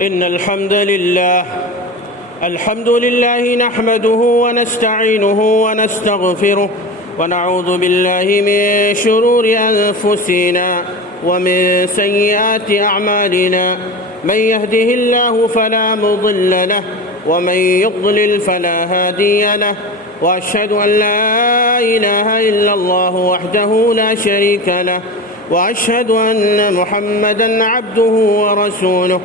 إن الحمد لله نحمده ونستعينه ونستغفره ونعوذ بالله من شرور أنفسنا ومن سيئات أعمالنا. من يهده الله فلا مضل له ومن يضلل فلا هادي له، وأشهد أن لا إله إلا الله وحده لا شريك له، وأشهد أن محمدًا عبده ورسوله.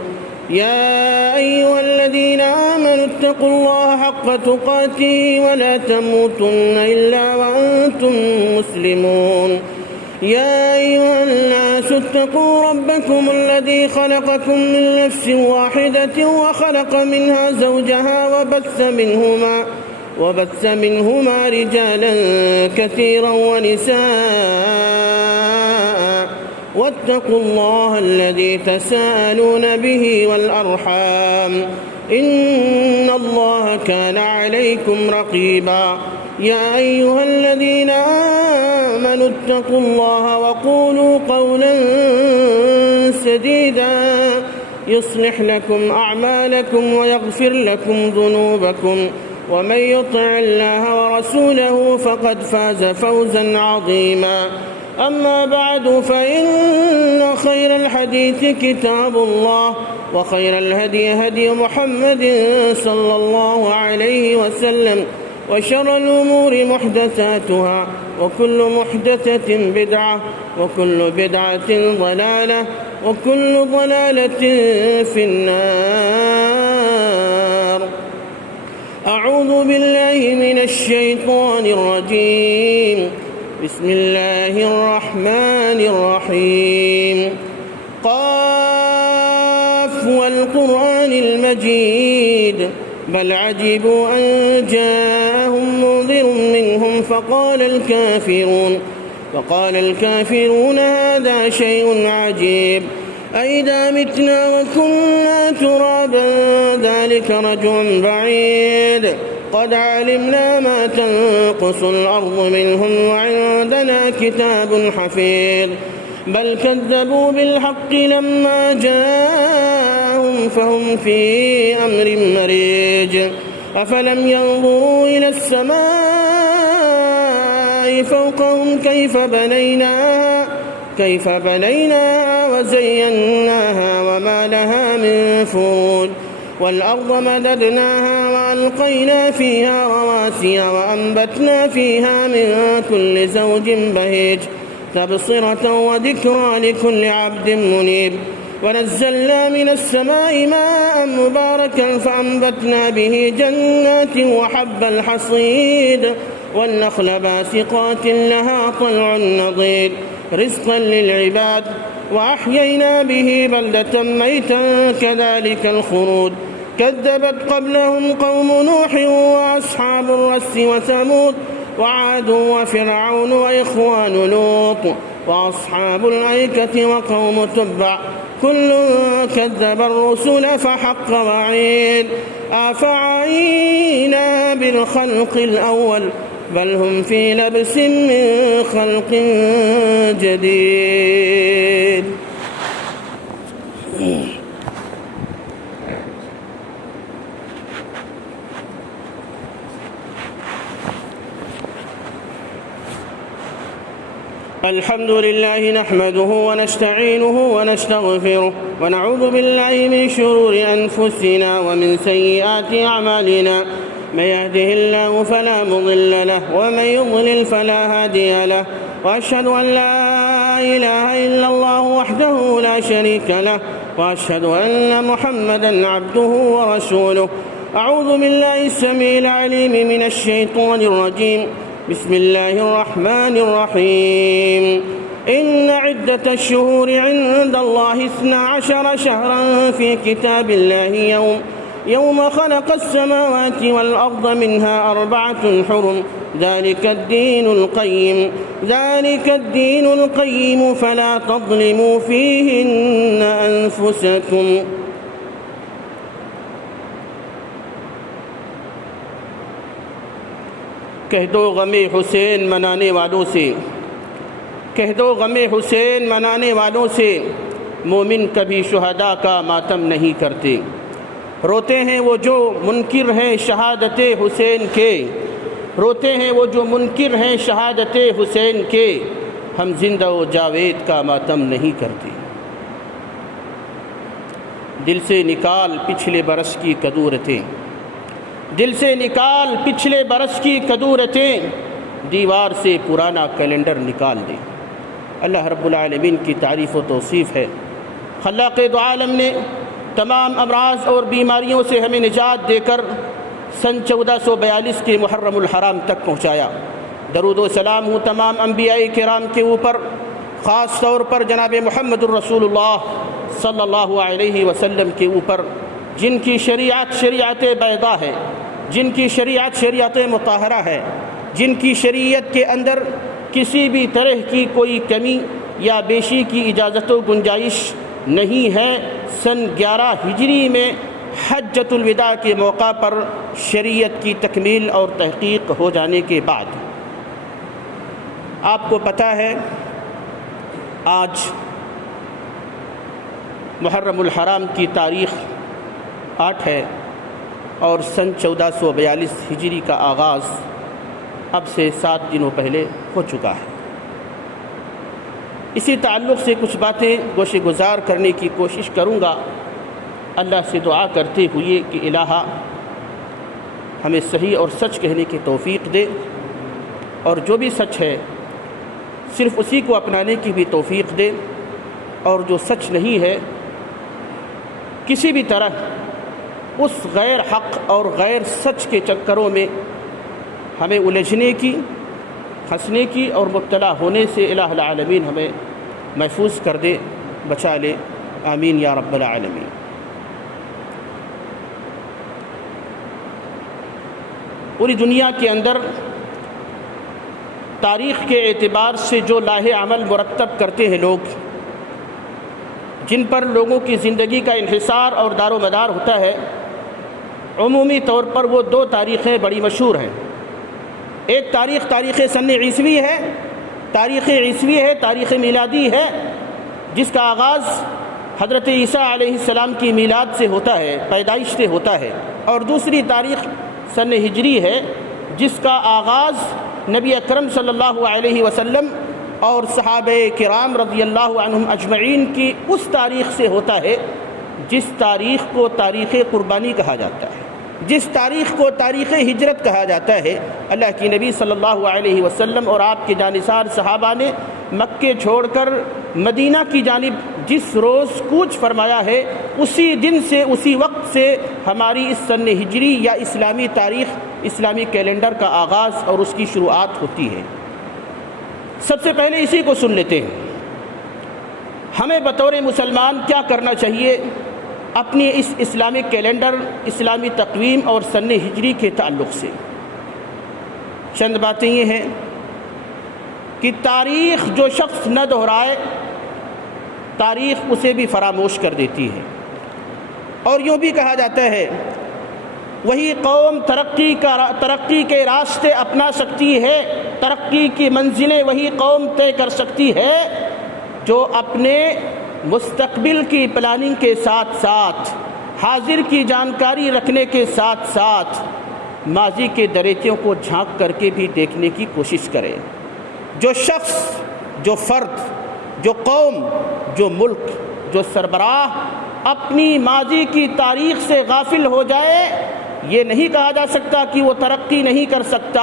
يا أيها الذين آمنوا اتقوا الله حق تقاته ولا تموتن إلا وأنتم مسلمون. يا أيها الناس اتقوا ربكم الذي خلقكم من نفس واحدة وخلق منها زوجها وبث منهما رجالا كثيرا ونساء، واتقوا الله الذي تساءلون به والأرحام، إن الله كان عليكم رقيبا. يا أيها الذين آمنوا اتقوا الله وقولوا قولا سديدا يصلح لكم أعمالكم ويغفر لكم ذنوبكم، ومن يطع الله ورسوله فقد فاز فوزا عظيما. أما بعد، فإن خير الحديث كتاب الله، وخير الهدي هدي محمد صلى الله عليه وسلم، وشر الأمور محدثاتها، وكل محدثة بدعة، وكل بدعة ضلالة، وكل ضلالة في النار. أعوذ بالله من الشيطان الرجيم. بسم الله الرحمن الرحيم. قاف والقرآن المجيد، بل عجبوا أن جاءهم منذر منهم فقال الكافرون هذا شيء عجيب. أئذا متنا وكنا ترابا ذلك رجع بعيد. قد علمنا ما تنقص الأرض منهم وعندنا كتاب حفيظ. بل كذبوا بالحق لما جاءهم فهم في أمر مريج. أفلم ينظروا إلى السماء فوقهم كيف بنيناها وزيناها وما لها من فروج. والأرض مددناها وألقينا فيها رواسي وأنبتنا فيها من كل زوج بهيج، تبصرة وذكرى لكل عبد منيب. ونزلنا من السماء ماء مباركا فأنبتنا به جنات وحب الحصيد والنخل باسقات لها طلع نضيد، رزقا للعباد. وأحيينا به بلدة ميتا كذلك الخروج. كذبت قبلهم قوم نوح وأصحاب الرس وثمود وعاد وفرعون وإخوان لوط وأصحاب الأيكة وقوم تبع، كل كذب الرسل فحق وعيد. أفعينا بالخلق الأول بل هم في لبس من خلق جديد. الحمد لله نحمده ونستعينه ونستغفره ونعوذ بالله من شرور أنفسنا ومن سيئات أعمالنا. من يهده الله فلا مضل له ومن يضلل فلا هادي له، وأشهد أن لا إله إلا الله وحده لا شريك له، وأشهد أن محمدًا عبده ورسوله. أعوذ بالله السميع العليم من الشيطان الرجيم. بسم الله الرحمن الرحيم. إن عدة الشهور عند الله 12 شهرا في كتاب الله يوم خلق السماوات والأرض منها 4 حرم، ذلك الدين القيم فلا تظلموا فيهن أنفسكم. کہہ دو غم حسین منانے والوں سے مومن کبھی شہداء کا ماتم نہیں کرتے۔ روتے ہیں وہ جو منکر ہیں شہادت حسین کے، روتے ہیں وہ جو منکر ہیں شہادت حسین کے، ہم زندہ و جاوید کا ماتم نہیں کرتے۔ دل سے نکال پچھلے برس کی کدورتیں، دل سے نکال پچھلے برس کی کدورتیں، دیوار سے پرانا کیلنڈر نکال دیں۔ اللہ رب العالمین کی تعریف و توصیف ہے۔ خلاق دو عالم نے تمام امراض اور بیماریوں سے ہمیں نجات دے کر سن 1442 کے محرم الحرام تک پہنچایا۔ درود و سلام ہوں تمام انبیاء کرام کے اوپر، خاص طور پر جناب محمد الرسول اللہ صلی اللہ علیہ وسلم کے اوپر، جن کی شریعت شریعت بیضا ہے، جن کی شریعت شریعت مطہرہ ہے، جن کی شریعت کے اندر کسی بھی طرح کی کوئی کمی یا بیشی کی اجازت و گنجائش نہیں ہے۔ سن 11 ہجری میں حجۃ الوداع کے موقع پر شریعت کی تکمیل اور تحقیق ہو جانے کے بعد، آپ کو پتہ ہے آج محرم الحرام کی تاریخ 8 ہے اور سن 1442 ہجری کا آغاز اب سے 7 دنوں پہلے ہو چکا ہے۔ اسی تعلق سے کچھ باتیں گوشے گزار کرنے کی کوشش کروں گا، اللہ سے دعا کرتے ہوئے کہ الہ ہمیں صحیح اور سچ کہنے کی توفیق دے، اور جو بھی سچ ہے صرف اسی کو اپنانے کی بھی توفیق دے، اور جو سچ نہیں ہے کسی بھی طرح اس غیر حق اور غیر سچ کے چکروں میں ہمیں الجھنے کی، پھنسنے کی اور مبتلا ہونے سے الہ العالمین ہمیں محفوظ کر دے، بچا لے، آمین یا رب العالمین۔ پوری دنیا کے اندر تاریخ کے اعتبار سے جو لاہ عمل مرتب کرتے ہیں لوگ، جن پر لوگوں کی زندگی کا انحصار اور دار و مدار ہوتا ہے، عمومی طور پر وہ 2 تاریخیں بڑی مشہور ہیں۔ ایک تاریخ سن عیسوی ہے، تاریخ عیسوی ہے، تاریخ میلادی ہے، جس کا آغاز حضرت عیسیٰ علیہ السلام کی میلاد سے ہوتا ہے، پیدائش سے ہوتا ہے، اور دوسری تاریخ سن ہجری ہے، جس کا آغاز نبی اکرم صلی اللہ علیہ وسلم اور صحابہ کرام رضی اللہ عنہم اجمعین کی اس تاریخ سے ہوتا ہے جس تاریخ کو تاریخ قربانی کہا جاتا ہے، جس تاریخ کو تاریخ ہجرت کہا جاتا ہے۔ اللہ کی نبی صلی اللہ علیہ وسلم اور آپ کے جانثار صحابہ نے مکے چھوڑ کر مدینہ کی جانب جس روز کوچ فرمایا ہے، اسی دن سے، اسی وقت سے ہماری اس سن ہجری یا اسلامی تاریخ، اسلامی کیلنڈر کا آغاز اور اس کی شروعات ہوتی ہے۔ سب سے پہلے اسی کو سن لیتے ہیں۔ ہمیں بطور مسلمان کیا کرنا چاہیے اپنی اس اسلامک کیلنڈر، اسلامی تقویم اور سن ہجری کے تعلق سے؟ چند باتیں یہ ہیں کہ تاریخ جو شخص نہ دہرائے، تاریخ اسے بھی فراموش کر دیتی ہے، اور یوں بھی کہا جاتا ہے وہی قوم ترقی کے راستے اپنا سکتی ہے، ترقی کی منزلیں وہی قوم طے کر سکتی ہے جو اپنے مستقبل کی پلاننگ کے ساتھ ساتھ، حاضر کی جانکاری رکھنے کے ساتھ ساتھ، ماضی کے دریچوں کو جھانک کر کے بھی دیکھنے کی کوشش کرے۔ جو شخص، جو فرد، جو قوم، جو ملک، جو سربراہ اپنی ماضی کی تاریخ سے غافل ہو جائے، یہ نہیں کہا جا سکتا کہ وہ ترقی نہیں کر سکتا۔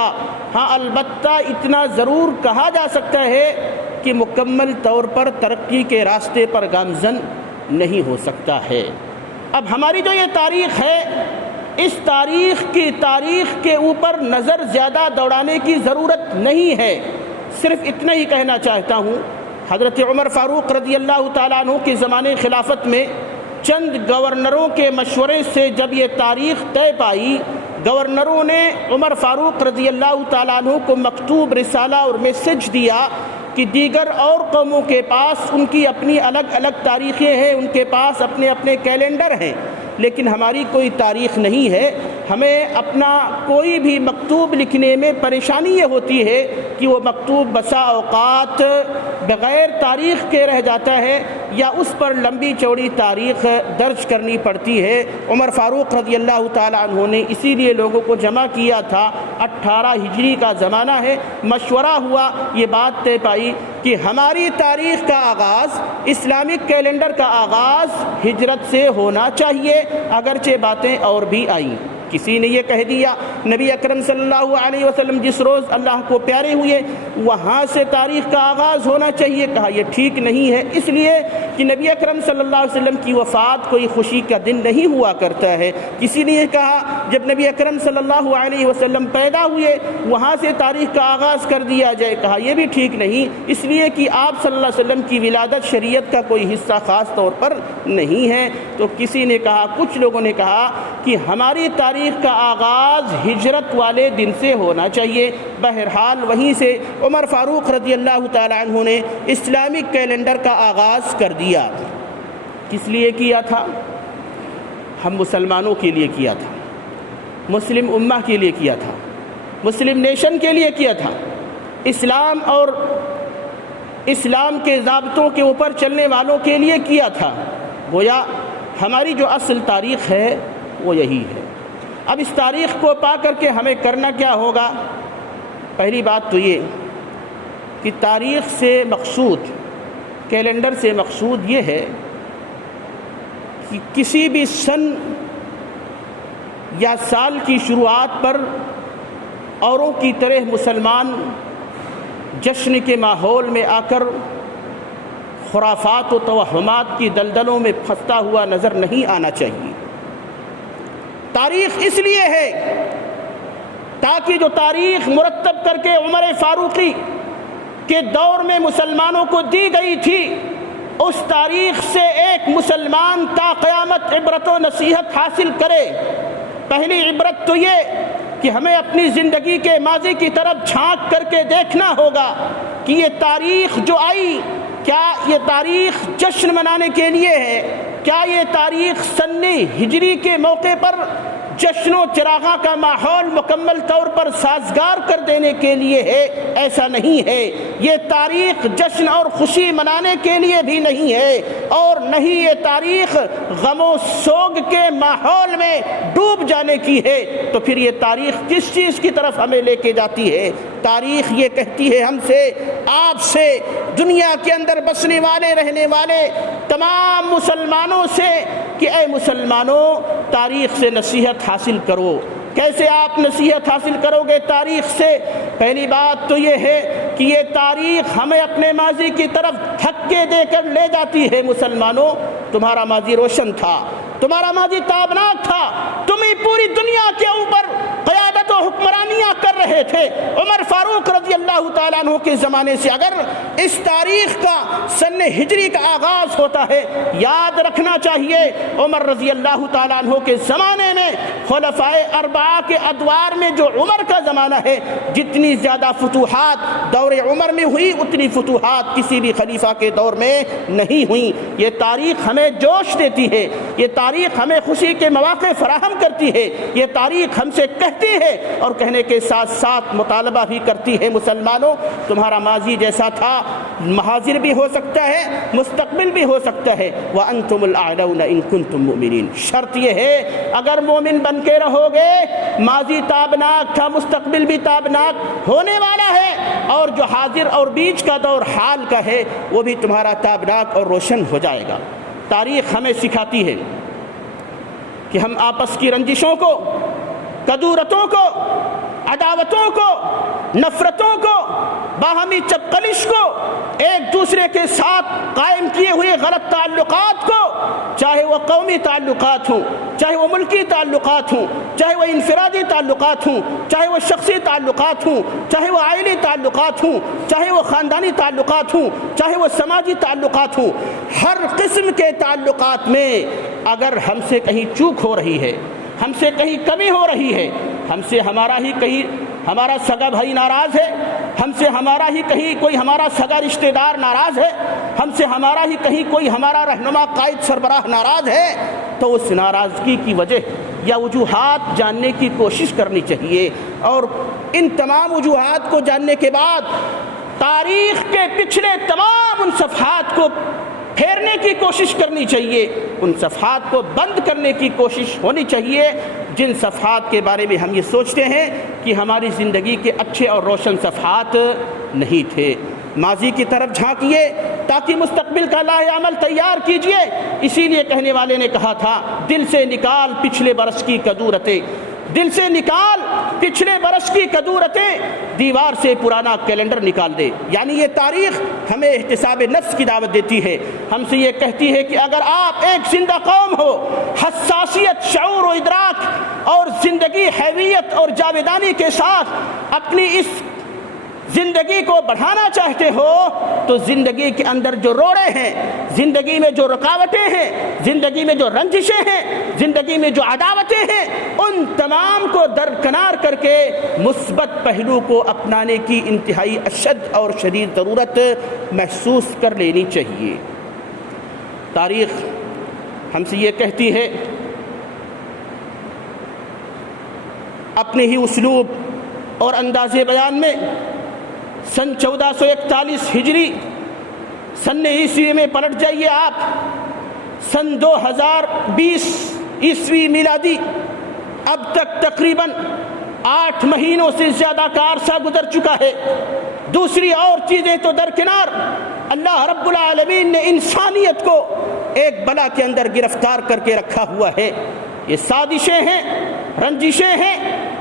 ہاں، البتہ اتنا ضرور کہا جا سکتا ہے کہ مکمل طور پر ترقی کے راستے پر گامزن نہیں ہو سکتا ہے۔ اب ہماری جو یہ تاریخ ہے، اس تاریخ کے اوپر نظر زیادہ دوڑانے کی ضرورت نہیں ہے۔ صرف اتنا ہی کہنا چاہتا ہوں، حضرت عمر فاروق رضی اللہ تعالیٰ عنہ کے زمانے خلافت میں چند گورنروں کے مشورے سے جب یہ تاریخ طے پائی، گورنروں نے عمر فاروق رضی اللہ تعالیٰ عنہ کو مکتوب رسالہ اور میسج دیا کہ دیگر اور قوموں کے پاس ان کی اپنی الگ الگ تاریخیں ہیں، ان کے پاس اپنے اپنے کیلنڈر ہیں، لیکن ہماری کوئی تاریخ نہیں ہے۔ ہمیں اپنا کوئی بھی مکتوب لکھنے میں پریشانی یہ ہوتی ہے کہ وہ مکتوب بسا اوقات بغیر تاریخ کے رہ جاتا ہے، یا اس پر لمبی چوڑی تاریخ درج کرنی پڑتی ہے۔ عمر فاروق رضی اللہ تعالیٰ عنہ نے اسی لیے لوگوں کو جمع کیا تھا۔ 18 ہجری کا زمانہ ہے، مشورہ ہوا، یہ بات طے پائی کہ ہماری تاریخ کا آغاز، اسلامک کیلنڈر کا آغاز ہجرت سے ہونا چاہیے، اگرچہ باتیں اور بھی آئیں۔ کسی نے یہ کہہ دیا نبی اکرم صلی اللہ علیہ وسلم جس روز اللہ کو پیارے ہوئے وہاں سے تاریخ کا آغاز ہونا چاہیے۔ کہا یہ ٹھیک نہیں ہے، اس لیے کہ نبی اکرم صلی اللہ علیہ وسلم کی وفات کوئی خوشی کا دن نہیں ہوا کرتا ہے۔ کسی نے یہ کہا جب نبی اکرم صلی اللہ علیہ وسلم پیدا ہوئے وہاں سے تاریخ کا آغاز کر دیا جائے۔ کہا یہ بھی ٹھیک نہیں، اس لیے کہ آپ صلی اللہ علیہ وسلم کی ولادت شریعت کا کوئی حصہ خاص طور پر نہیں ہے۔ تو کسی نے کہا، کچھ لوگوں نے کہا کہ ہماری تاریخ کا آغاز ہجرت والے دن سے ہونا چاہیے۔ بہرحال وہیں سے عمر فاروق رضی اللہ تعالی عنہ نے اسلامک کیلنڈر کا آغاز کر دیا۔ کس لیے کیا تھا؟ ہم مسلمانوں کے لیے کیا تھا، مسلم امہ کے لیے کیا تھا، مسلم نیشن کے لیے کیا تھا، اسلام اور اسلام کے ضابطوں کے اوپر چلنے والوں کے لیے کیا تھا۔ گویا ہماری جو اصل تاریخ ہے وہ یہی ہے۔ اب اس تاریخ کو پا کر کے ہمیں کرنا کیا ہوگا؟ پہلی بات تو یہ کہ تاریخ سے مقصود، کیلنڈر سے مقصود یہ ہے کہ کسی بھی سن یا سال کی شروعات پر اوروں کی طرح مسلمان جشن کے ماحول میں آ کر خرافات و توہمات کی دلدلوں میں پھنستا ہوا نظر نہیں آنا چاہیے۔ تاریخ اس لیے ہے تاکہ جو تاریخ مرتب کر کے عمر فاروقی کے دور میں مسلمانوں کو دی گئی تھی، اس تاریخ سے ایک مسلمان تا قیامت عبرت و نصیحت حاصل کرے۔ پہلی عبرت تو یہ کہ ہمیں اپنی زندگی کے ماضی کی طرف جھانک کر کے دیکھنا ہوگا کہ یہ تاریخ جو آئی، کیا یہ تاریخ جشن منانے کے لیے ہے؟ کیا یہ تاریخ سن ہجری کے موقع پر جشن و چراغاں کا ماحول مکمل طور پر سازگار کر دینے کے لیے ہے؟ ایسا نہیں ہے۔ یہ تاریخ جشن اور خوشی منانے کے لیے بھی نہیں ہے، اور نہیں یہ تاریخ غم و سوگ کے ماحول میں ڈوب جانے کی ہے۔ تو پھر یہ تاریخ کس چیز کی طرف ہمیں لے کے جاتی ہے؟ تاریخ یہ کہتی ہے ہم سے، آپ سے، دنیا کے اندر بسنے والے رہنے والے تمام مسلمانوں سے کہ اے مسلمانوں، تاریخ سے نصیحت حاصل کرو۔ کیسے آپ نصیحت حاصل کرو گے تاریخ سے؟ پہلی بات تو یہ ہے کہ یہ تاریخ ہمیں اپنے ماضی کی طرف دھکے دے کر لے جاتی ہے۔ مسلمانوں، تمہارا ماضی روشن تھا، تمہارا ماضی تابناک تھا، تم ہی پوری دنیا کے اوپر قیادت و حکمرانیاں کر رہے تھے۔ عمر فاروق رضی اللہ تعالیٰ عنہ کے زمانے سے اگر اس تاریخ کا سن ہجری کا آغاز ہوتا ہے، یاد رکھنا چاہیے عمر رضی اللہ تعالیٰ عنہ کے زمانے میں، خلفائے اربعہ کے ادوار میں جو عمر کا زمانہ ہے، جتنی زیادہ فتوحات دور عمر میں ہوئی اتنی فتوحات کسی بھی خلیفہ کے دور میں نہیں ہوئی۔ یہ تاریخ ہمیں جوش دیتی ہے، یہ تاریخ ہمیں خوشی کے مواقع فراہم کرتی ہے، یہ تاریخ ہم سے کہتی ہے اور کہنے کے ساتھ ساتھ مطالبہ بھی کرتی ہے، مسلمانوں تمہارا ماضی جیسا تھا حاضر بھی ہو سکتا ہے، مستقبل بھی ہو سکتا ہے۔ وَأَنْتُمُ الْأَعْلَوْنَ إِن كُنتُم مُؤْمِنِينَ۔ شرط یہ ہے اگر مومن بن کے رہو گے، ماضی تابناک تھا، مستقبل بھی تابناک ہونے والا ہے، اور جو حاضر اور بیچ کا دور حال کا ہے وہ بھی تمہارا تابناک اور روشن ہو جائے گا۔ تاریخ ہمیں سکھاتی ہے کہ ہم آپس کی رنجشوں کو، کدورتوں کو، عداوتوں کو، نفرتوں کو، باہمی چپقلش کو، ایک دوسرے کے ساتھ قائم کیے ہوئے غلط تعلقات کو، چاہے وہ قومی تعلقات ہوں، چاہے وہ ملکی تعلقات ہوں، چاہے وہ انفرادی تعلقات ہوں، چاہے وہ شخصی تعلقات ہوں، چاہے وہ عائلی تعلقات ہوں، چاہے وہ خاندانی تعلقات ہوں، چاہے وہ سماجی تعلقات ہوں، ہر قسم کے تعلقات میں اگر ہم سے کہیں چوک ہو رہی ہے، ہم سے کہیں کمی ہو رہی ہے، ہم سے ہمارا ہی کہیں ہمارا سگا بھائی ناراض ہے، ہم سے ہمارا ہی کہیں کوئی ہمارا سگا رشتہ دار ناراض ہے، ہم سے ہمارا ہی کہیں کوئی ہمارا رہنما قائد سربراہ ناراض ہے، تو اس ناراضگی کی وجہ یا وجوہات جاننے کی کوشش کرنی چاہیے، اور ان تمام وجوہات کو جاننے کے بعد تاریخ کے پچھلے تمام ان صفحات کو پھیرنے کی کوشش کرنی چاہیے، ان صفحات کو بند کرنے کی کوشش ہونی چاہیے جن صفحات کے بارے میں ہم یہ سوچتے ہیں کہ ہماری زندگی کے اچھے اور روشن صفحات نہیں تھے۔ ماضی کی طرف جھانکیے تاکہ مستقبل کا لاہ عمل تیار کیجیے۔ اسی لیے کہنے والے نے کہا تھا، دل سے نکال پچھلے برس کی کدورتیں، دل سے نکال پچھلے برس کی کدورتیں، دیوار سے پرانا کیلنڈر نکال دے۔ یعنی یہ تاریخ ہمیں احتساب نفس کی دعوت دیتی ہے، ہم سے یہ کہتی ہے کہ اگر آپ ایک زندہ قوم ہو، حساسیت، شعور و ادراک اور زندگی حیویت اور جاویدانی کے ساتھ اپنی اس زندگی کو بڑھانا چاہتے ہو، تو زندگی کے اندر جو روڑے ہیں، زندگی میں جو رکاوٹیں ہیں، زندگی میں جو رنجشیں ہیں، زندگی میں جو عداوتیں ہیں، ان تمام کو درکنار کر کے مثبت پہلو کو اپنانے کی انتہائی اشد اور شدید ضرورت محسوس کر لینی چاہیے۔ تاریخ ہم سے یہ کہتی ہے، اپنے ہی اسلوب اور انداز بیان میں سن 1441 ہجری، سن عیسوی میں پلٹ جائیے آپ، سن 2020 عیسوی میلادی، اب تک تقریباً 8 مہینوں سے زیادہ کا عرصہ گزر چکا ہے۔ دوسری اور چیزیں تو درکنار، اللہ رب العالمین نے انسانیت کو ایک بلا کے اندر گرفتار کر کے رکھا ہوا ہے۔ یہ سازشیں ہیں، رنجشیں ہیں،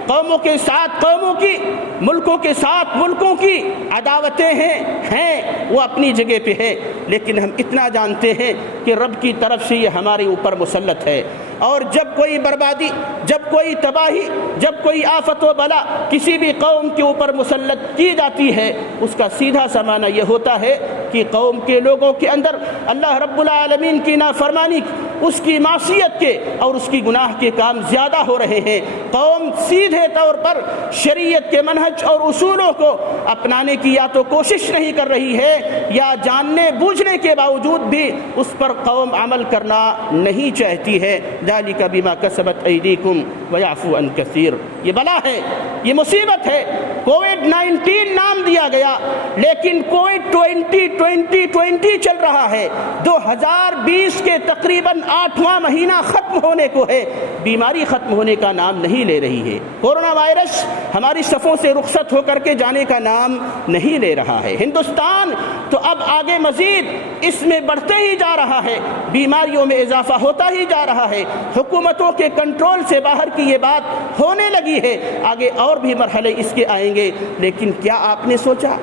قوموں کے ساتھ قوموں کی، ملکوں کے ساتھ ملکوں کی عداوتیں ہیں وہ اپنی جگہ پہ ہے، لیکن ہم اتنا جانتے ہیں کہ رب کی طرف سے یہ ہمارے اوپر مسلط ہے۔ اور جب کوئی بربادی، جب کوئی تباہی، جب کوئی آفت و بلا کسی بھی قوم کے اوپر مسلط کی جاتی ہے، اس کا سیدھا سا معنی یہ ہوتا ہے کہ قوم کے لوگوں کے اندر اللہ رب العالمین کی نافرمانی، اس کی معصیت کے اور اس کی گناہ کے کام زیادہ ہو رہے ہیں۔ قوم سیدھے طور پر شریعت کے منہج اور اصولوں کو اپنانے کی یا تو کوشش نہیں کر رہی ہے، یا جاننے بوجھنے کے باوجود بھی اس پر قوم عمل کرنا نہیں چاہتی ہے۔ ذالک بما کسبت ایدیکم ویعفو عن کثیر۔ یہ بلا ہے، یہ مصیبت ہے۔ کووڈ-19 نام دیا گیا، لیکن کووڈ 2020 چل رہا ہے۔ 2020 کے تقریباً 8واں مہینہ ختم ہونے کو ہے، بیماری ختم ہونے کا نام نہیں لے رہی ہے۔ کورونا وائرس ہماری صفوں سے رخصت ہو کر کے جانے کا نام نہیں لے رہا ہے۔ ہندوستان تو اب آگے مزید اس میں بڑھتے ہی جا رہا ہے، بیماریوں میں اضافہ ہوتا ہی جا رہا ہے، حکومتوں کے کنٹرول سے باہر کی یہ بات ہونے لگی ہے۔ آگے اور بھی مرحلے اس کے آئیں گے، لیکن کیا آپ نے سوچا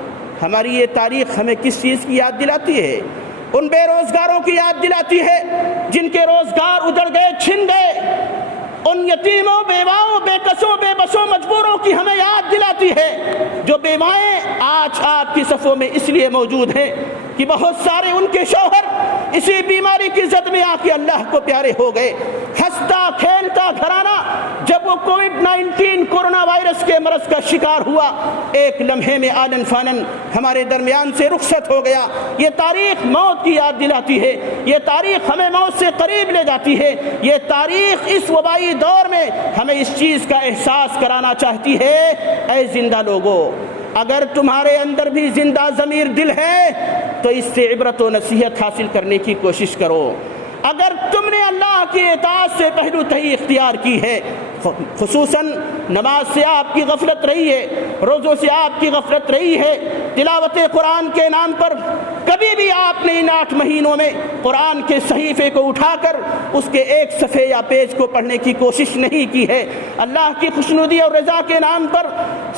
ہماری یہ تاریخ ہمیں کس چیز کی یاد دلاتی ہے؟ ان بے روزگاروں کی یاد دلاتی ہے جن کے روزگار اجڑ گئے، چھن گئے۔ ان یتیموں، بیواؤں، بے کسوں، بے بسوں، مجبوروں کی ہمیں یاد دلاتی ہے، جو بیوائیں آج آپ کی صفوں میں اس لیے موجود ہیں کہ بہت سارے ان کے شوہر اسی بیماری کی زد میں آ کے اللہ کو پیارے ہو گئے۔ ہنستا کھیلتا گھرانہ جب وہ کووڈ-19 کورونا وائرس کے مرض کا شکار ہوا، ایک لمحے میں آنن فانن ہمارے درمیان سے رخصت ہو گیا۔ یہ تاریخ موت کی یاد دلاتی ہے، یہ تاریخ ہمیں موت سے قریب لے جاتی ہے، یہ تاریخ اس وبائی دور میں ہمیں اس چیز کا احساس کرانا چاہتی ہے، اے زندہ لوگو، اگر تمہارے اندر بھی زندہ ضمیر دل ہے تو اس سے عبرت و نصیحت حاصل کرنے کی کوشش کرو۔ اگر تم نے اللہ کی اطاعت سے پہلو تہی اختیار کی ہے، خصوصاً نماز سے آپ کی غفلت رہی ہے، روزوں سے آپ کی غفلت رہی ہے، تلاوت قرآن کے نام پر کبھی بھی آپ نے ان 8 مہینوں میں قرآن کے صحیفے کو اٹھا کر اس کے ایک صفحے یا پیج کو پڑھنے کی کوشش نہیں کی ہے، اللہ کی خوشنودی اور رضا کے نام پر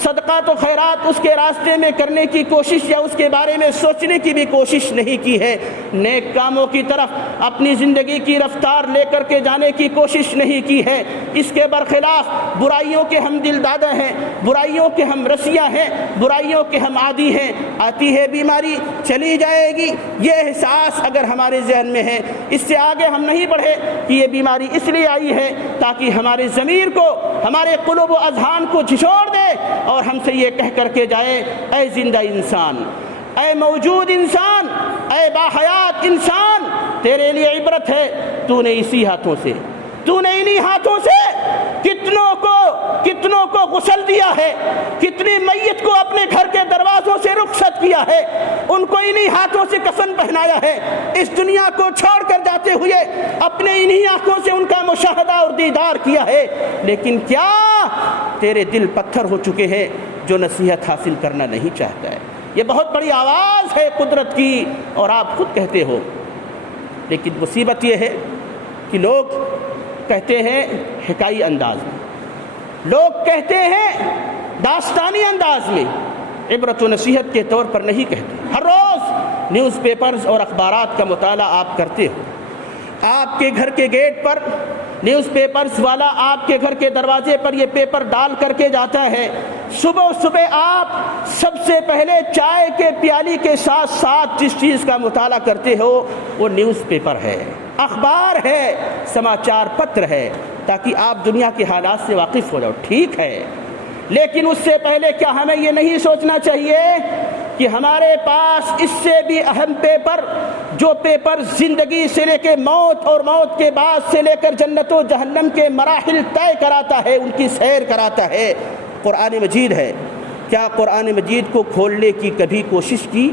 صدقات و خیرات اس کے راستے میں کرنے کی کوشش یا اس کے بارے میں سوچنے کی بھی کوشش نہیں کی ہے، نیک کاموں کی طرف اپنی زندگی کی رفتار لے کر کے جانے کی کوشش نہیں کی ہے، اس کے برخلاف برائیوں کے ہم دل دادا ہیں، برائیوں کے ہم رسیہ ہیں، برائیوں کے ہم عادی ہیں۔ آتی ہے بیماری، چلی جائے گی، یہ احساس اگر ہمارے ذہن میں ہے، اس سے آگے ہم نہیں بڑھے کہ یہ بیماری اس لیے آئی ہے تاکہ ہمارے ضمیر کو، ہمارے قلوب و اذہان کو جھنجھوڑ دے اور ہم سے یہ کہہ کر کے جائے، اے زندہ انسان، اے موجود انسان، اے باحیات انسان، تیرے لیے عبرت ہے، تو نے انہی ہاتھوں سے کتنوں کو غسل دیا ہے، کتنی میت کو اپنے گھر کے دروازوں سے رخصت کیا ہے، ان کو انہی ہاتھوں سے کفن پہنایا ہے، اس دنیا کو چھوڑ کر جاتے ہوئے اپنے انہی آنکھوں سے ان کا مشاہدہ اور دیدار کیا ہے، لیکن کیا تیرے دل پتھر ہو چکے ہیں جو نصیحت حاصل کرنا نہیں چاہتا ہے۔ یہ بہت بڑی آواز ہے قدرت کی اور آپ خود کہتے ہو، لیکن مصیبت یہ ہے کہ لوگ کہتے ہیں حکائی انداز میں، لوگ کہتے ہیں داستانی انداز میں، عبرت و نصیحت کے طور پر نہیں کہتے۔ ہر روز نیوز پیپرز اور اخبارات کا مطالعہ آپ کرتے ہو، آپ کے گھر کے گیٹ پر نیوز پیپرز والا آپ کے گھر کے دروازے پر یہ پیپر ڈال کر کے جاتا ہے، صبح آپ سب سے پہلے چائے کے پیالی کے ساتھ ساتھ جس چیز کا مطالعہ کرتے ہو وہ نیوز پیپر ہے، اخبار ہے، سماچار پتر ہے، تاکہ آپ دنیا کے حالات سے واقف ہو جاؤ۔ ٹھیک ہے، لیکن اس سے پہلے کیا ہمیں یہ نہیں سوچنا چاہیے کہ ہمارے پاس اس سے بھی اہم پیپر، جو پیپر زندگی سے لے کے موت اور موت کے بعد سے لے کر جنت و جہنم کے مراحل طے کراتا ہے، ان کی سیر کراتا ہے، قرآن مجید ہے۔ کیا قرآن مجید کو کھولنے کی کبھی کوشش کی؟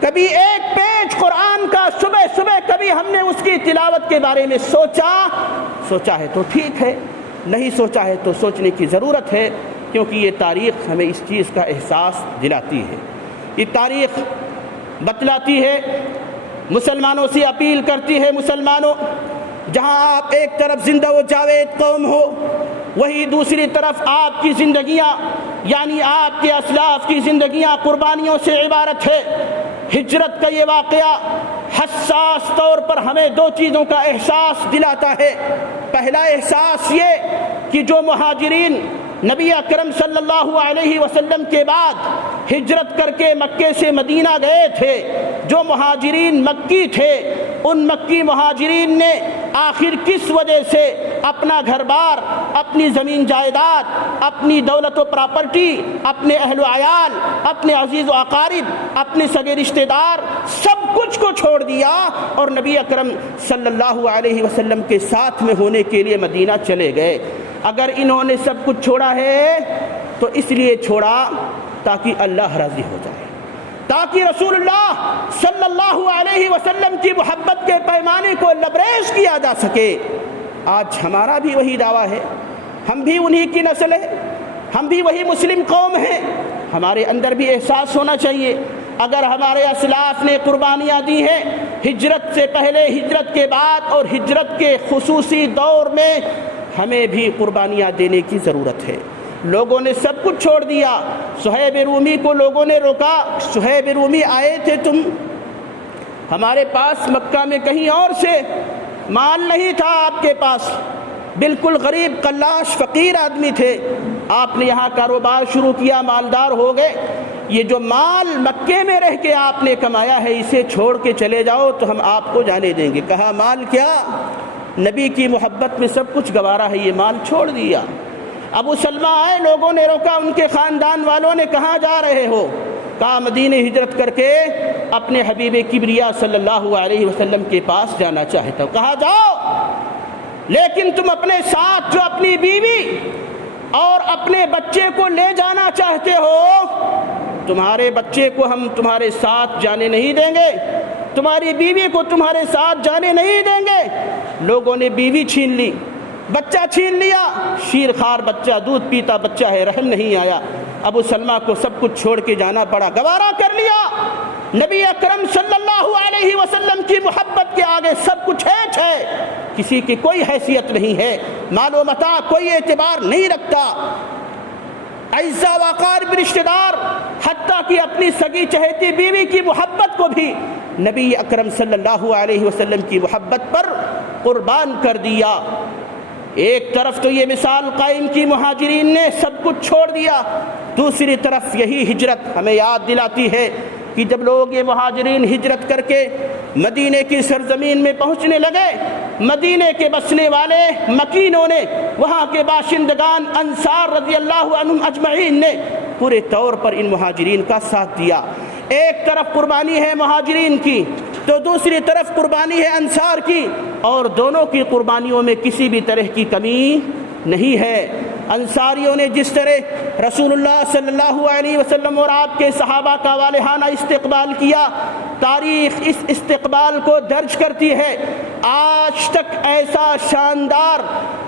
کبھی ایک پیج قرآن کا صبح کبھی ہم نے اس کی تلاوت کے بارے میں سوچا ہے تو ٹھیک ہے، نہیں سوچا ہے تو سوچنے کی ضرورت ہے، کیونکہ یہ تاریخ ہمیں اس چیز کا احساس دلاتی ہے۔ یہ تاریخ بتلاتی ہے، مسلمانوں سے اپیل کرتی ہے، مسلمانوں جہاں آپ ایک طرف زندہ و جاوید قوم ہو، وہی دوسری طرف آپ کی زندگیاں یعنی آپ کے اسلاف کی زندگیاں قربانیوں سے عبارت ہے۔ ہجرت کا یہ واقعہ حساس طور پر ہمیں دو چیزوں کا احساس دلاتا ہے۔ پہلا احساس یہ کہ جو مہاجرین نبی اکرم صلی اللہ علیہ وسلم کے بعد ہجرت کر کے مکے سے مدینہ گئے تھے، جو مہاجرین مکی تھے، ان مکی مہاجرین نے آخر کس وجہ سے اپنا گھر بار، اپنی زمین جائیداد، اپنی دولت و پراپرٹی، اپنے اہل و عیال، اپنے عزیز و اقارب، اپنے سگے رشتہ دار، سب کچھ کو چھوڑ دیا اور نبی اکرم صلی اللہ علیہ وسلم کے ساتھ میں ہونے کے لیے مدینہ چلے گئے؟ اگر انہوں نے سب کچھ چھوڑا ہے تو اس لیے چھوڑا تاکہ اللہ راضی ہو جائے، تاکہ رسول اللہ صلی اللہ علیہ وسلم کی محبت کے پیمانے کو لبریز کیا جا سکے۔ آج ہمارا بھی وہی دعویٰ ہے، ہم بھی انہی کی نسل ہے، ہم بھی وہی مسلم قوم ہیں، ہمارے اندر بھی احساس ہونا چاہیے۔ اگر ہمارے اسلاف نے قربانیاں دی ہیں ہجرت سے پہلے، ہجرت کے بعد اور ہجرت کے خصوصی دور میں، ہمیں بھی قربانیاں دینے کی ضرورت ہے۔ لوگوں نے سب کچھ چھوڑ دیا، صہیب رومی کو لوگوں نے روکا، صہیب رومی آئے تھے تم ہمارے پاس مکہ میں کہیں اور سے، مال نہیں تھا آپ کے پاس، بالکل غریب قلاش فقیر آدمی تھے، آپ نے یہاں کاروبار شروع کیا، مالدار ہو گئے، یہ جو مال مکے میں رہ کے آپ نے کمایا ہے اسے چھوڑ کے چلے جاؤ تو ہم آپ کو جانے دیں گے۔ کہا مال کیا؟ نبی کی محبت میں سب کچھ گوارا ہے، یہ مال چھوڑ دیا۔ ابو سلمہ آئے، لوگوں نے روکا، ان کے خاندان والوں نے کہاں جا رہے ہو؟ کہا مدینہ ہجرت کر کے اپنے حبیب کبریا صلی اللہ علیہ وسلم کے پاس جانا چاہتا ہوں۔ کہا جاؤ، لیکن تم اپنے ساتھ جو اپنی بیوی اور اپنے بچے کو لے جانا چاہتے ہو، تمہارے بچے کو ہم تمہارے ساتھ جانے نہیں دیں گے، تمہاری بیوی کو تمہارے ساتھ جانے نہیں دیں گے۔ لوگوں نے بیوی چھین لی، بچہ چھین لیا، شیر خوار بچہ، دودھ پیتا بچہ ہے، رحم نہیں آیا۔ ابو سلمہ کو سب کچھ چھوڑ کے جانا پڑا، گوارا کر لیا۔ نبی اکرم صلی اللہ علیہ وسلم کی محبت کے آگے سب کچھ ہے، کسی کی کوئی حیثیت نہیں ہے، مال و متاع کوئی اعتبار نہیں رکھتا، اعزا و اقارب رشتہ دار، حتیٰ کہ اپنی سگی چہیتی بیوی کی محبت کو بھی نبی اکرم صلی اللہ علیہ وسلم کی محبت پر قربان کر دیا۔ ایک طرف تو یہ مثال قائم کی، مہاجرین نے سب کچھ چھوڑ دیا، دوسری طرف یہی ہجرت ہمیں یاد دلاتی ہے کہ جب لوگ یہ مہاجرین ہجرت کر کے مدینے کی سرزمین میں پہنچنے لگے، مدینے کے بسنے والے مکینوں نے، وہاں کے باشندگان انصار رضی اللہ عنہم اجمعین نے پورے طور پر ان مہاجرین کا ساتھ دیا۔ ایک طرف قربانی ہے مہاجرین کی تو دوسری طرف قربانی ہے انصار کی، اور دونوں کی قربانیوں میں کسی بھی طرح کی کمی نہیں ہے۔ انصاریوں نے جس طرح رسول اللہ صلی اللہ علیہ وسلم اور آپ کے صحابہ کا والہانہ استقبال کیا، تاریخ اس استقبال کو درج کرتی ہے۔ آج تک ایسا شاندار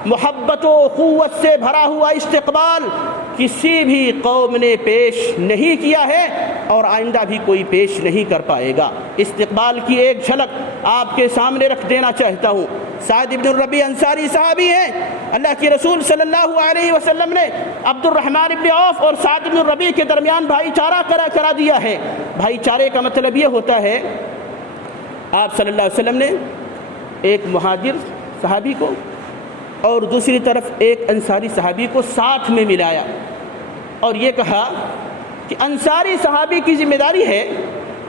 محبت و قوت سے بھرا ہوا استقبال کسی بھی قوم نے پیش نہیں کیا ہے اور آئندہ بھی کوئی پیش نہیں کر پائے گا۔ استقبال کی ایک جھلک آپ کے سامنے رکھ دینا چاہتا ہوں۔ سعد بن الربیع انصاری صحابی ہیں، اللہ کے رسول صلی اللہ علیہ وسلم نے عبد الرحمن بن عوف اور سعد بن الربیع کے درمیان بھائی چارہ کرا دیا ہے۔ بھائی چارے کا مطلب یہ ہوتا ہے، آپ صلی اللہ علیہ وسلم نے ایک مہاجر صحابی کو اور دوسری طرف ایک انصاری صحابی کو ساتھ میں ملایا اور یہ کہا کہ انصاری صحابی کی ذمہ داری ہے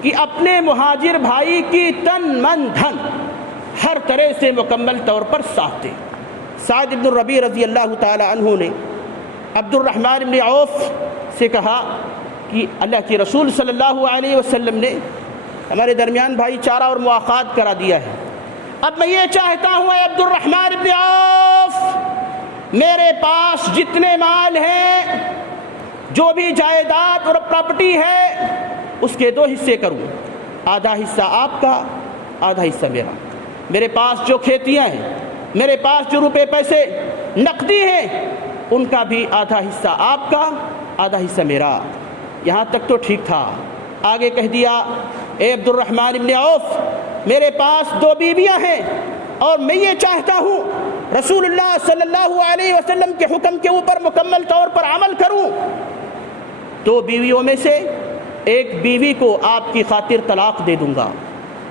کہ اپنے مہاجر بھائی کی تن من دھن ہر طرح سے مکمل طور پر ساتھ دے۔ سعد بن الربیع رضی اللہ تعالی عنہ نے عبد الرحمن بن عوف سے کہا کہ اللہ کے رسول صلی اللہ علیہ وسلم نے ہمارے درمیان بھائی چارہ اور مواخات کرا دیا ہے، اب میں یہ چاہتا ہوں اے عبد الرحمن بن عوف، میرے پاس جتنے مال ہیں، جو بھی جائیداد اور پراپرٹی ہے، اس کے 2 حصے کروں، آدھا حصہ آپ کا، آدھا حصہ میرا۔ میرے پاس جو کھیتیاں ہیں، میرے پاس جو روپے پیسے نقدی ہیں، ان کا بھی آدھا حصہ آپ کا، آدھا حصہ میرا۔ یہاں تک تو ٹھیک تھا، آگے کہہ دیا اے عبد الرحمن بن عوف، میرے پاس 2 بیویاں ہیں اور میں یہ چاہتا ہوں رسول اللہ صلی اللہ علیہ وسلم کے حکم کے اوپر مکمل طور پر عمل کروں۔ 2 بیویوں میں سے ایک بیوی کو آپ کی خاطر طلاق دے دوں گا،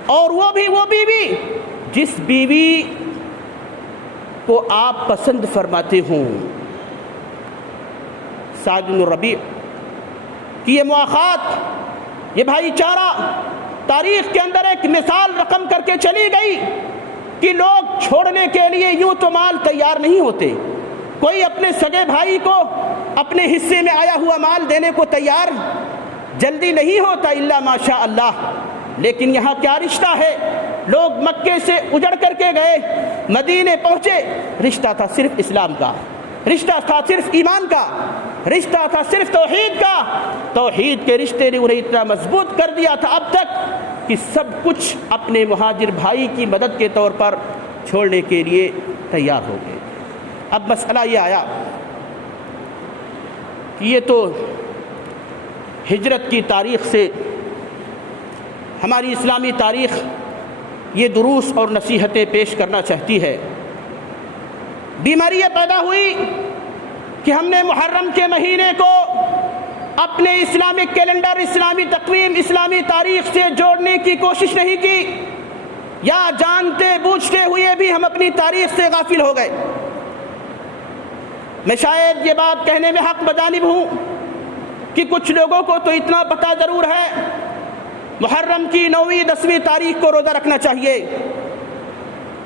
اور وہ بیوی جس بیوی کو آپ پسند فرماتے ہوں۔ سعد بن الربیع کی یہ مواخات، یہ بھائی چارہ تاریخ کے اندر ایک مثال رقم کر کے چلی گئی کہ لوگ چھوڑنے کے لیے یوں تو مال تیار نہیں ہوتے، کوئی اپنے سگے بھائی کو اپنے حصے میں آیا ہوا مال دینے کو تیار جلدی نہیں ہوتا الا ماشاء اللہ۔ لیکن یہاں کیا رشتہ ہے، لوگ مکے سے اجڑ کر کے گئے، مدینے پہنچے، رشتہ تھا صرف اسلام کا، رشتہ تھا صرف ایمان کا، رشتہ تھا صرف توحید کا۔ توحید کے رشتے نے انہیں اتنا مضبوط کر دیا تھا اب تک کہ سب کچھ اپنے مہاجر بھائی کی مدد کے طور پر چھوڑنے کے لیے تیار ہو گئے۔ اب مسئلہ یہ آیا کہ یہ تو ہجرت کی تاریخ سے ہماری اسلامی تاریخ یہ دروس اور نصیحتیں پیش کرنا چاہتی ہے۔ بیماری یہ پیدا ہوئی کہ ہم نے محرم کے مہینے کو اپنے اسلامک کیلنڈر، اسلامی تقویم، اسلامی تاریخ سے جوڑنے کی کوشش نہیں کی، یا جانتے بوجھتے ہوئے بھی ہم اپنی تاریخ سے غافل ہو گئے۔ میں شاید یہ بات کہنے میں حق بجانب ہوں کہ کچھ لوگوں کو تو اتنا پتہ ضرور ہے محرم کی 9ویں 10ویں تاریخ کو روزہ رکھنا چاہیے،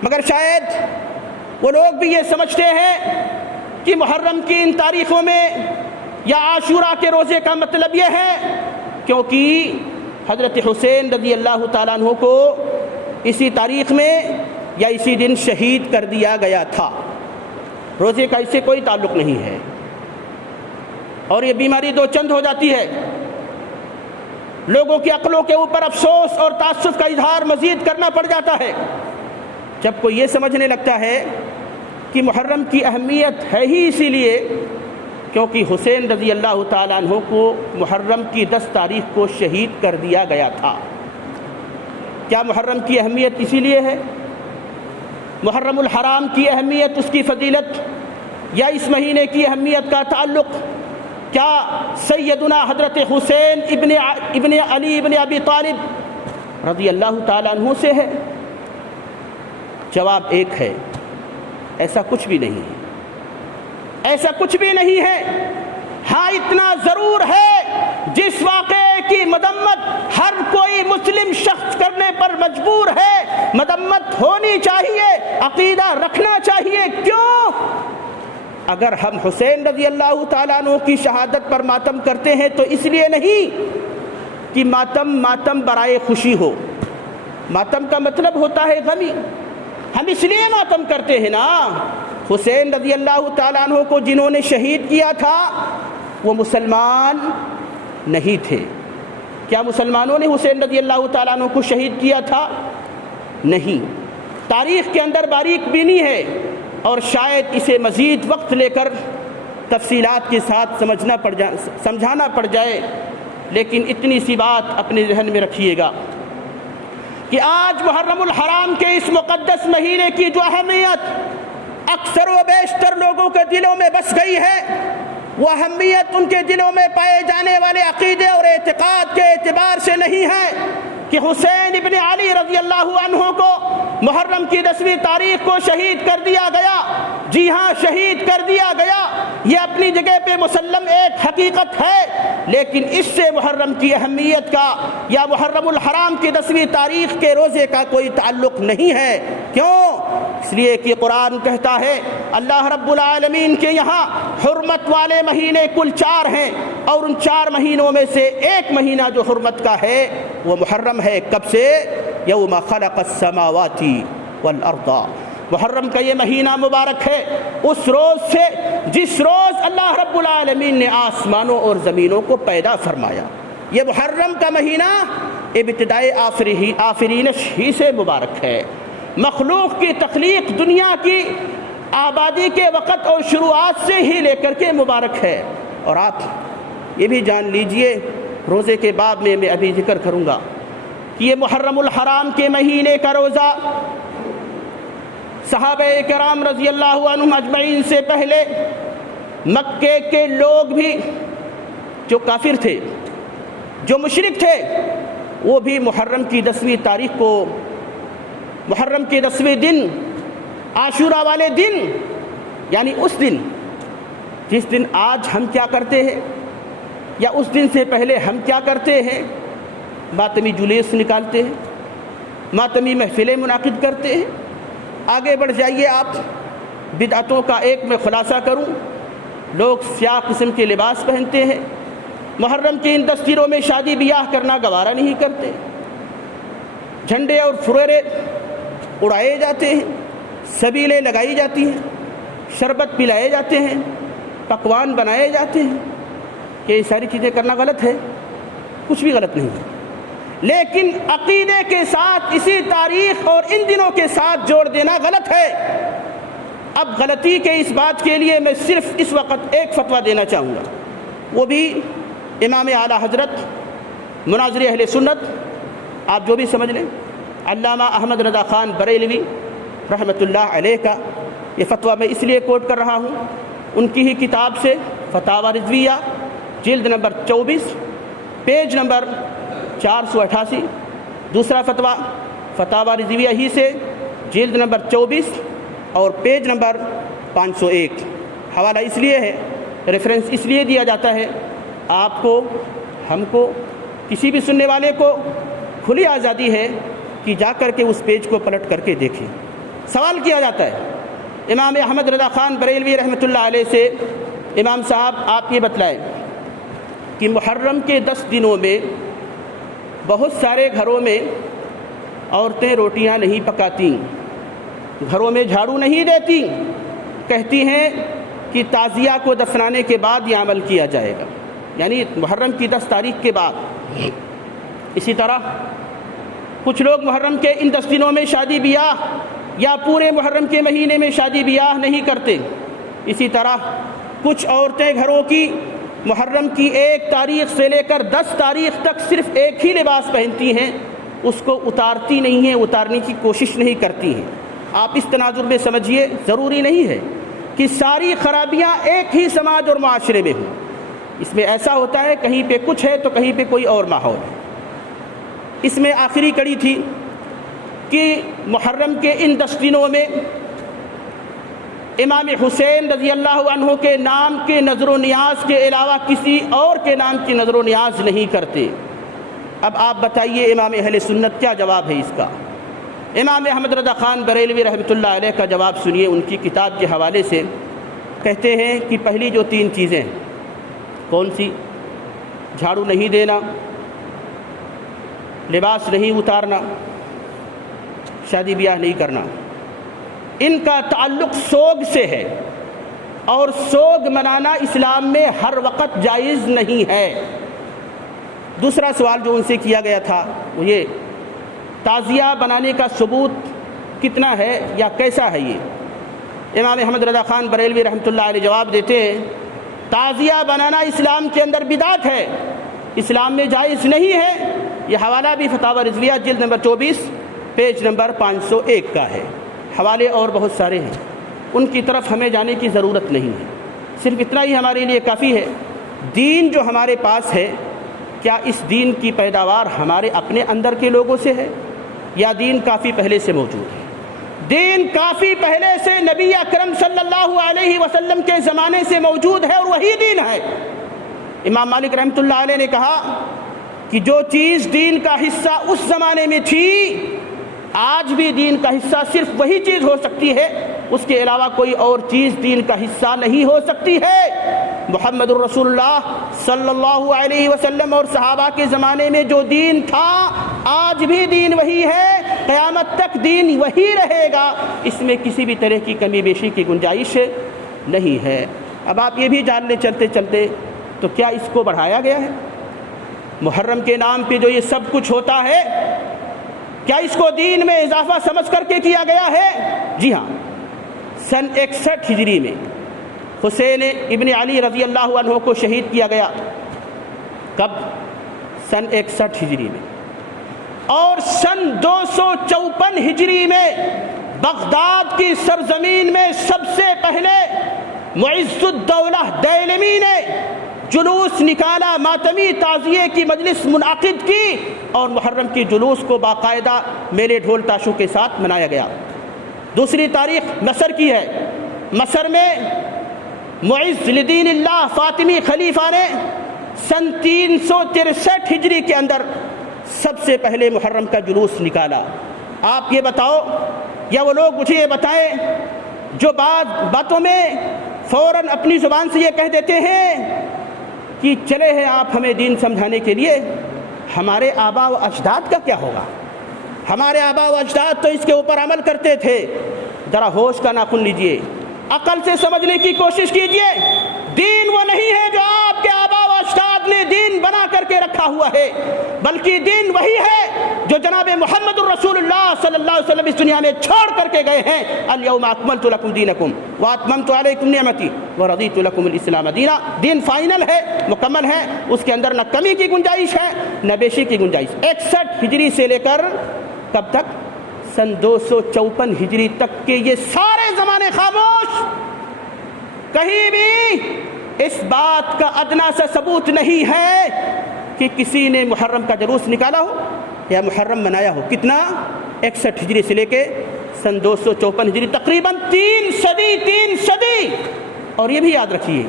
مگر شاید وہ لوگ بھی یہ سمجھتے ہیں کہ محرم کی ان تاریخوں میں یا عاشورہ کے روزے کا مطلب یہ ہے کیونکہ حضرت حسین رضی اللہ تعالیٰ عنہ کو اسی تاریخ میں یا اسی دن شہید کر دیا گیا تھا، روزے کا اس سے کوئی تعلق نہیں ہے۔ اور یہ بیماری دو چند ہو جاتی ہے، لوگوں کی عقلوں کے اوپر افسوس اور تعصب کا اظہار مزید کرنا پڑ جاتا ہے جب کوئی یہ سمجھنے لگتا ہے کہ محرم کی اہمیت ہے ہی اسی لیے کیونکہ حسین رضی اللہ تعالیٰ عنہ کو محرم کی 10 تاریخ کو شہید کر دیا گیا تھا۔ کیا محرم کی اہمیت اسی لیے ہے؟ محرم الحرام کی اہمیت، اس کی فضیلت یا اس مہینے کی اہمیت کا تعلق کیا سیدنا حضرت حسین ابن علی ابن ابی طالب رضی اللہ تعالیٰ عنہ سے ہے؟ جواب ایک ہے، ایسا کچھ بھی نہیں ہے، ایسا کچھ بھی نہیں ہے۔ ہاں اتنا ضرور ہے جس واقعے کی مذمت ہر کوئی مسلم شخص کرنے پر مجبور ہے، مذمت ہونی چاہیے، عقیدہ رکھنا چاہیے۔ کیوں؟ اگر ہم حسین رضی اللہ تعالیٰ عنہ کی شہادت پر ماتم کرتے ہیں تو اس لیے نہیں کہ ماتم برائے خوشی ہو، ماتم کا مطلب ہوتا ہے غمی، ہم اس لیے ماتم کرتے ہیں نا، حسین رضی اللہ تعالیٰ عنہ کو جنہوں نے شہید کیا تھا وہ مسلمان نہیں تھے۔ کیا مسلمانوں نے حسین رضی اللہ تعالیٰ عنہ کو شہید کیا تھا؟ نہیں۔ تاریخ کے اندر باریک بینی ہے اور شاید اسے مزید وقت لے کر تفصیلات کے ساتھ سمجھانا پڑ جائے، لیکن اتنی سی بات اپنے ذہن میں رکھیے گا کہ آج محرم الحرام کے اس مقدس مہینے کی جو اہمیت اکثر و بیشتر لوگوں کے دلوں میں بس گئی ہے، وہ اہمیت ان کے دلوں میں پائے جانے والے عقیدے اور اعتقاد کے اعتبار سے نہیں ہے کہ حسین ابن علی رضی اللہ عنہ کو محرم کی 10ویں تاریخ کو شہید کر دیا گیا۔ جی ہاں، شہید کر دیا گیا، یہ اپنی جگہ پہ مسلم ایک حقیقت ہے، لیکن اس سے محرم کی اہمیت کا یا محرم الحرام کی 10ویں تاریخ کے روزے کا کوئی تعلق نہیں ہے۔ کیوں؟ اس لیے کہ قرآن کہتا ہے اللہ رب العالمین کے یہاں حرمت والے مہینے کل 4 ہیں، اور ان 4 مہینوں میں سے ایک مہینہ جو حرمت کا ہے وہ محرم ہے۔ کب سے؟ یوم خلق السماوات والارض، محرم کا یہ مہینہ مبارک ہے اس روز سے جس روز اللہ رب العالمین نے آسمانوں اور زمینوں کو پیدا فرمایا۔ یہ محرم کا مہینہ ابتدائے آفرینش ہی سے مبارک ہے، مخلوق کی تخلیق دنیا کی آبادی کے وقت اور شروعات سے ہی لے کر کے مبارک ہے۔ اور آپ یہ بھی جان لیجئے، روزے کے باب میں ابھی ذکر کروں گا کہ یہ محرم الحرام کے مہینے کا روزہ صحابہ کرام رضی اللہ عنہم اجمعین سے پہلے مکے کے لوگ بھی جو کافر تھے، جو مشرک تھے، وہ بھی محرم کی 10ویں تاریخ کو، محرم کے 10ویں دن، عاشورہ والے دن، یعنی اس دن جس دن آج ہم کیا کرتے ہیں یا اس دن سے پہلے ہم کیا کرتے ہیں، ماتمی جلوس نکالتے ہیں، ماتمی محفلیں منعقد کرتے ہیں۔ آگے بڑھ جائیے آپ، بدعتوں کا ایک میں خلاصہ کروں، لوگ سیاہ قسم کے لباس پہنتے ہیں، محرم کے ان 10 دنوں میں شادی بیاہ کرنا گوارا نہیں کرتے، جھنڈے اور فروغے اڑائے جاتے ہیں، سبیلیں لگائی جاتی ہیں، شربت پلائے جاتے ہیں، پکوان بنائے جاتے ہیں۔ کہ یہ ساری چیزیں کرنا غلط ہے؟ کچھ بھی غلط نہیں ہے، لیکن عقیدے کے ساتھ اسی تاریخ اور ان دنوں کے ساتھ جوڑ دینا غلط ہے۔ اب غلطی کے اس بات کے لیے میں صرف اس وقت ایک فتویٰ دینا چاہوں گا، وہ بھی امام اعلیٰ حضرت مناظر اہل سنت، آپ جو بھی سمجھ لیں، علامہ احمد رضا خان بریلوی رحمۃ اللہ علیہ کا یہ فتویٰ میں اس لیے کوٹ کر رہا ہوں، ان کی ہی کتاب سے فتاوی رضویہ جلد نمبر 24 پیج نمبر 488، دوسرا فتویٰ فتاوی رضویہ ہی سے جلد نمبر 24 اور پیج نمبر 501۔ حوالہ اس لیے ہے، ریفرنس اس لیے دیا جاتا ہے، آپ کو، ہم کو، کسی بھی سننے والے کو کھلی آزادی ہے کہ جا کر کے اس پیج کو پلٹ کر کے دیکھیں۔ سوال کیا جاتا ہے امام احمد رضا خان بریلوی رحمۃ اللہ علیہ سے، امام صاحب آپ یہ بتلائیں کہ محرم کے 10 دنوں میں بہت سارے گھروں میں عورتیں روٹیاں نہیں پکاتی، گھروں میں جھاڑو نہیں دیتی، کہتی ہیں کہ تعزیہ کو دفنانے کے بعد یہ عمل کیا جائے گا، یعنی محرم کی 10 تاریخ کے بعد۔ اسی طرح کچھ لوگ محرم کے ان 10 دنوں میں شادی بیاہ یا پورے محرم کے مہینے میں شادی بیاہ نہیں کرتے۔ اسی طرح کچھ عورتیں گھروں کی محرم کی 1 تاریخ سے لے کر 10 تاریخ تک صرف ایک ہی لباس پہنتی ہیں، اس کو اتارتی نہیں ہیں، اتارنے کی کوشش نہیں کرتی ہیں۔ آپ اس تناظر میں سمجھیے، ضروری نہیں ہے کہ ساری خرابیاں ایک ہی سماج اور معاشرے میں ہوں، اس میں ایسا ہوتا ہے کہیں پہ کچھ ہے تو کہیں پہ کوئی اور ماحول ہے۔ اس میں آخری کڑی تھی کہ محرم کے ان 10 دنوں میں امام حسین رضی اللہ عنہ کے نام کے نظر و نیاز کے علاوہ کسی اور کے نام کی نظر و نیاز نہیں کرتے۔ اب آپ بتائیے امام اہل سنت کیا جواب ہے اس کا؟ امام احمد رضا خان بریلوی رحمۃ اللہ علیہ کا جواب سنیے، ان کی کتاب کے حوالے سے کہتے ہیں کہ پہلی جو 3 چیزیں کون سی؟ جھاڑو نہیں دینا، لباس نہیں اتارنا، شادی بیاہ نہیں کرنا۔ ان کا تعلق سوگ سے ہے، اور سوگ منانا اسلام میں ہر وقت جائز نہیں ہے۔ دوسرا سوال جو ان سے کیا گیا تھا وہ یہ، تعزیہ بنانے کا ثبوت کتنا ہے یا کیسا ہے؟ یہ امام احمد رضا خان بریلوی رحمۃ اللہ علیہ جواب دیتے ہیں، تعزیہ بنانا اسلام کے اندر بدعت ہے، اسلام میں جائز نہیں ہے۔ یہ حوالہ بھی فتاوی رضویہ جلد نمبر 24 پیج نمبر 501 کا ہے۔ حوالے اور بہت سارے ہیں، ان کی طرف ہمیں جانے کی ضرورت نہیں ہے، صرف اتنا ہی ہمارے لیے کافی ہے۔ دین جو ہمارے پاس ہے، کیا اس دین کی پیداوار ہمارے اپنے اندر کے لوگوں سے ہے یا دین کافی پہلے سے موجود ہے؟ دین کافی پہلے سے نبی اکرم صلی اللہ علیہ وسلم کے زمانے سے موجود ہے، اور وہی دین ہے۔ امام مالک رحمۃ اللہ علیہ نے کہا کہ جو چیز دین کا حصہ اس زمانے میں تھی، آج بھی دین کا حصہ صرف وہی چیز ہو سکتی ہے، اس کے علاوہ کوئی اور چیز دین کا حصہ نہیں ہو سکتی ہے۔ محمد الرسول اللہ صلی اللہ علیہ وسلم اور صحابہ کے زمانے میں جو دین تھا، آج بھی دین وہی ہے، قیامت تک دین وہی رہے گا، اس میں کسی بھی طرح کی کمی بیشی کی گنجائش نہیں ہے۔ اب آپ یہ بھی جان لیں چلتے چلتے، تو کیا اس کو بڑھایا گیا ہے؟ محرم کے نام پہ جو یہ سب کچھ ہوتا ہے، کیا اس کو دین میں اضافہ سمجھ کر کے کیا گیا ہے؟ جی ہاں، سن 61 ہجری میں حسین ابن علی رضی اللہ عنہ کو شہید کیا گیا۔ کب؟ سن 61 ہجری میں۔ اور سن 254 ہجری میں بغداد کی سرزمین میں سب سے پہلے معز الدولہ دیلمی نے جلوس نکالا، ماتمی تعزیے کی مجلس منعقد کی، اور محرم کی جلوس کو باقاعدہ میلے ڈھول تاشوں کے ساتھ منایا گیا۔ دوسری تاریخ مصر کی ہے۔ مصر میں معز لدین اللہ فاطمی خلیفہ نے سن 363 ہجری کے اندر سب سے پہلے محرم کا جلوس نکالا۔ آپ یہ بتاؤ، یا وہ لوگ مجھے یہ بتائیں جو باتوں میں فوراً اپنی زبان سے یہ کہہ دیتے ہیں کہ چلے ہیں آپ ہمیں دین سمجھانے کے لیے، ہمارے آبا و اجداد کا کیا ہوگا؟ ہمارے آبا و اجداد تو اس کے اوپر عمل کرتے تھے۔ ذرا ہوش کا ناخن لیجئے، عقل سے سمجھنے کی کوشش کیجئے۔ دین وہ نہیں ہے جو آپ کے آبا و اجداد نے دین بنا کر کے رکھا ہوا ہے، بلکہ دین وہی ہے جو جناب محمد الرسول اللہ صلی اللہ علیہ وسلم اس دنیا میں چھوڑ کر کے گئے ہیں۔ الیوم اکملت لکم دینکم واتممت علیکم نعمتی ورضیت لکم الاسلام دینا۔ دین فائنل ہے، مکمل ہے، اس کے اندر نہ کمی کی گنجائش ہے نہ بیشی کی گنجائش۔ 61 ہجری سے لے کر کب تک؟ سن 254 ہجری تک کے یہ سارے زمانے خاموش، کہیں بھی اس بات کا ادنا سا ثبوت نہیں ہے کہ کسی نے محرم کا جلوس نکالا ہو یا محرم منایا ہو۔ کتنا؟ 61 ہجری سے لے کے سن 254 ہجری، تقریباً 3 صدی۔ اور یہ بھی یاد رکھیے،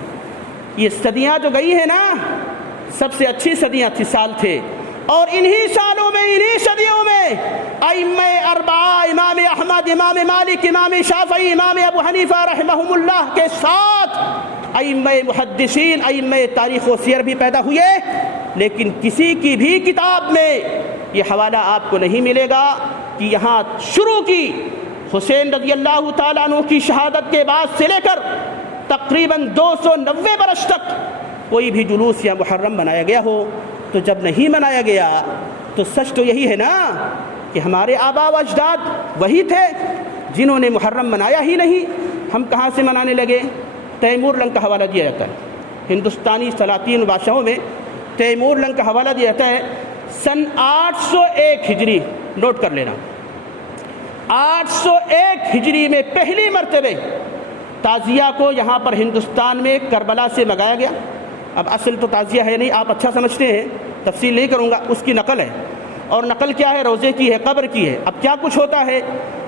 یہ صدیاں جو گئی ہیں نا، سب سے اچھی صدیاں سال تھے، اور انہی سالوں میں، انہی صدیوں میں ائمہ اربعہ، امام احمد، امام مالک، امام شافعی، امام ابو حنیفہ رحمہم اللہ کے ساتھ ائمہ محدثین، ائمہ تاریخ و سیر بھی پیدا ہوئے، لیکن کسی کی بھی کتاب میں یہ حوالہ آپ کو نہیں ملے گا کہ یہاں شروع کی حسین رضی اللہ تعالیٰ عنہ کی شہادت کے بعد سے لے کر تقریباً 290 برس تک کوئی بھی جلوس یا محرم منایا گیا ہو۔ تو جب نہیں منایا گیا تو سچ تو یہی ہے نا کہ ہمارے آبا و اجداد وہی تھے جنہوں نے محرم منایا ہی نہیں۔ ہم کہاں سے منانے لگے؟ تیمور لنگ کا حوالہ دیا جاتا ہے، ہندوستانی سلاطین بادشاہوں میں تیمور لنگ کا حوالہ دیا جاتا ہے۔ سن 801 ہجری، نوٹ کر لینا، 801 ہجری میں پہلی مرتبہ تعزیہ کو یہاں پر ہندوستان میں کربلا سے منگایا گیا۔ اب اصل تو تعزیہ ہے نہیں، آپ اچھا سمجھتے ہیں، تفصیل نہیں کروں گا، اس کی نقل ہے، اور نقل کیا ہے؟ روزے کی ہے، قبر کی ہے۔ اب کیا کچھ ہوتا ہے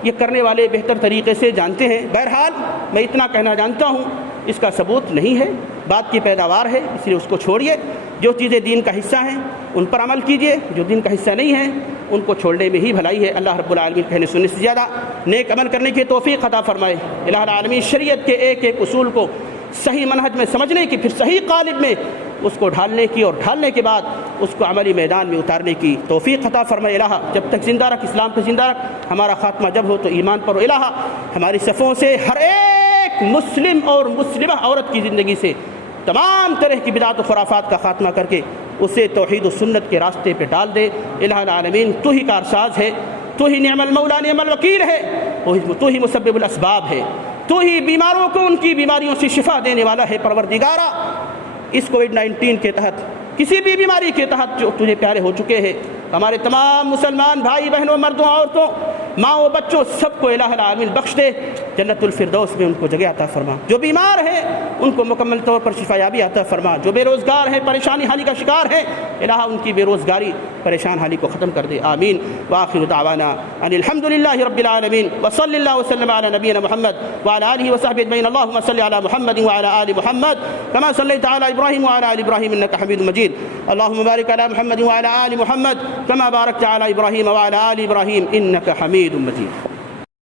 یہ کرنے والے بہتر طریقے سے جانتے ہیں۔ بہرحال میں اتنا کہنا جانتا ہوں، اس کا ثبوت نہیں ہے، بات کی پیداوار ہے، اس لیے اس کو چھوڑیے۔ جو چیزیں دین کا حصہ ہیں ان پر عمل کیجئے، جو دین کا حصہ نہیں ہیں ان کو چھوڑنے میں ہی بھلائی ہے۔ اللہ رب العالمین کہنے سننے سے زیادہ نیک عمل کرنے کی توفیق عطا فرمائے۔ الہ العالمین شریعت کے ایک ایک اصول کو صحیح منہج میں سمجھنے کی، پھر صحیح قالب میں اس کو ڈھالنے کی اور ڈھالنے کے بعد اس کو عملی میدان میں اتارنے کی توفیق عطا فرمائے الہ۔ جب تک زندہ رکھ، اسلام کو زندہ رکھ، ہمارا خاتمہ جب ہو تو ایمان پر ہو الہ۔ ہماری صفوں سے ہر ایک مسلم اور مسلمہ عورت کی زندگی سے تمام طرح کی بدعت و خرافات کا خاتمہ کر کے اسے توحید و سنت کے راستے پہ ڈال دے۔ الہ العالمین تو ہی کارساز ہے، تو ہی نعم المولا نعم الوکیل ہے، تو ہی مسبب الاسباب ہے، تو ہی بیماروں کو ان کی بیماریوں سے شفا دینے والا ہے۔ پروردگارا، اس کووڈ-19 کے تحت، کسی بھی بیماری کے تحت جو تجھے پیارے ہو چکے ہیں، ہمارے تمام مسلمان بھائی بہنوں، مردوں، عورتوں، ماں و بچوں، سب کو الہ العالمین بخش دے، جنت الفردوس میں ان کو جگہ عطا فرما۔ جو بیمار ہیں ان کو مکمل طور پر شفا یابی عطا فرما۔ جو بے روزگار ہیں، پریشانی حالی کا شکار ہیں، الہ ان کی بے روزگاری، پریشان حالی کو ختم کر دے، آمین۔ وآخر دعوانا ان الحمد للہ رب العالمین، وصلی اللہ وسلم علی نبینا محمد وعلی آلہ وصحبہ اجمعین۔ اللہم صل علی محمد وعلی آل محمد کما صلیت علی ابراہیم وعلی آل ابراہیم انک حمید مجید۔ اللہم بارک علی محمد وعلی آل محمد کما بارکت علی ابراہیم وعلی آل ابراہیم انک حمید مجید۔